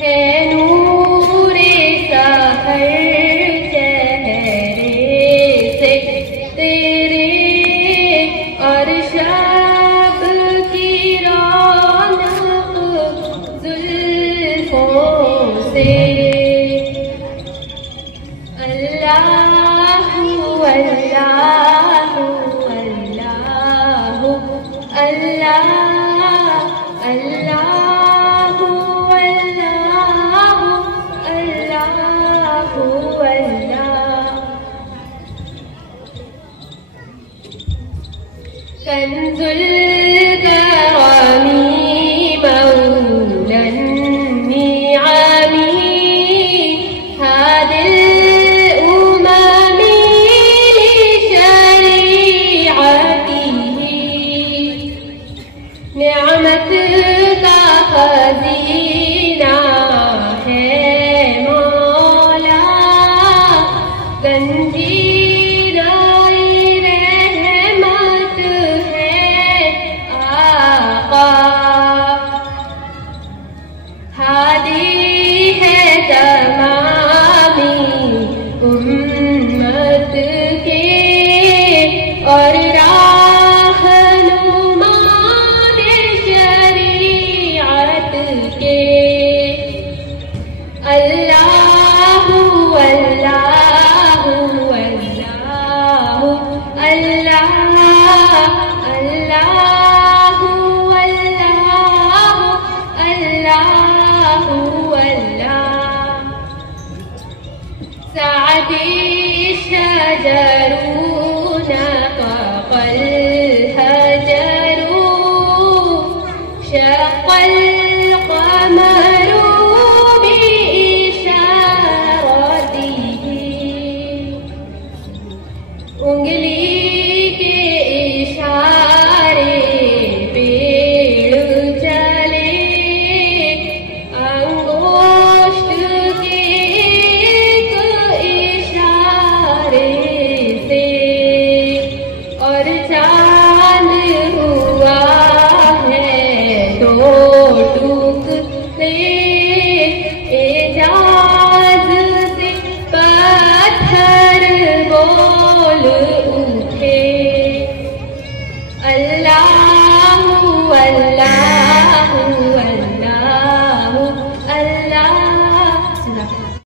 है नूर सहर चेहरे से तेरे और शब की रौनक जुल्फों से अल्लाहु अल्लाहु अल्लाहु अल्लाह अल्लाहु अल्लाहु अल्लाहु अल्लाह कंजुल करमी मौलन निआमी हादिल उममी लिशरीअतिही निअमत का खजीना है मौला गंजीराई रहमत है आका हादी है तमामी उम्मत के और राहनुमा है शरीअत के अल्लाहु अल्लाहु अल्लाहु अल्लाह अल्लाहु अल्लाहु अल्लाहु अल्लाह सादी शजरून कल हजरू शक़ल क़मरू उंगली के इशारे पेड़ चले अंगूष्ठ के एक इशारे से और चांद हुआ है दो टुकड़े एजाज से पत्थर बोल उठे अल्लाहु अल्लाहु अल्लाहु अल्लाह